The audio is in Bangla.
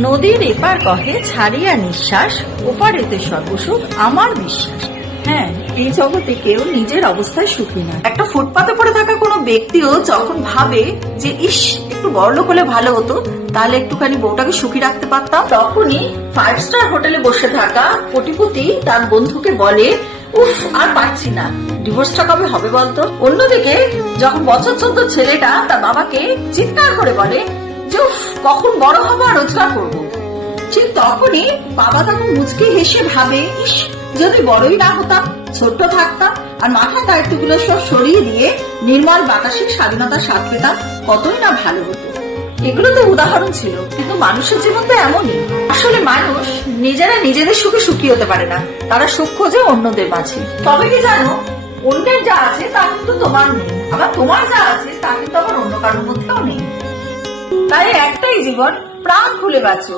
নদীর এপার কহে ছাড়িয়া নিঃশ্বাস, ওপারেতে সর্বসুখ আমার বিশ্বাস। হ্যাঁ, এই জগতে কেউ নিজের অবস্থায় সুখী না। একটা ফুটপাতে পড়ে থাকা কোনো ব্যক্তিও যখন ভাবে যে ইস একটু বড়লোক হলে ভালো হতো, তাহলে একটুখানি বউটাকে সুখী রাখতে পারতাম, তখনই 5 স্টার হোটেলে বসে থাকা কোটিপতি তার বন্ধুকে বলে উফ আর পাচ্ছি না, ডিভোর্সটা কবে হবে বলতো। অন্যদিকে যখন বছর 14 ছেলেটা তার বাবাকে চিৎকার করে বলে যে উফ কখন বড় হবো আর রোজগার করবো, ঠিক তখনই বাবা তখন মুচকি হেসে ভাবে ইস যদি বড়ই না হতাম, ছোট্ট থাকতাম আর মাথার দায়িত্বগুলো সব সরিয়ে দিয়ে নির্মল বাতাসে স্বাধীনতার স্বাদ পেতাম, কতই না ভালো হতো। এগুলো তো উদাহরণ ছিল, কিন্তু মানুষের জীবন তো এমনই। আসলে মানুষ নিজেরা নিজেদের সুখে সুখী হতে পারে না, তারা সুখ খোঁজে অন্যদের মাঝে। তবে কি জানো, অন্যের যা আছে তা কিন্তু তোমার নেই, আবার তোমার যা আছে তা কিন্তু আবার অন্য কারোর মধ্যেও নেই। তাই একটাই জীবন, প্রাণ খুলে বাঁচো।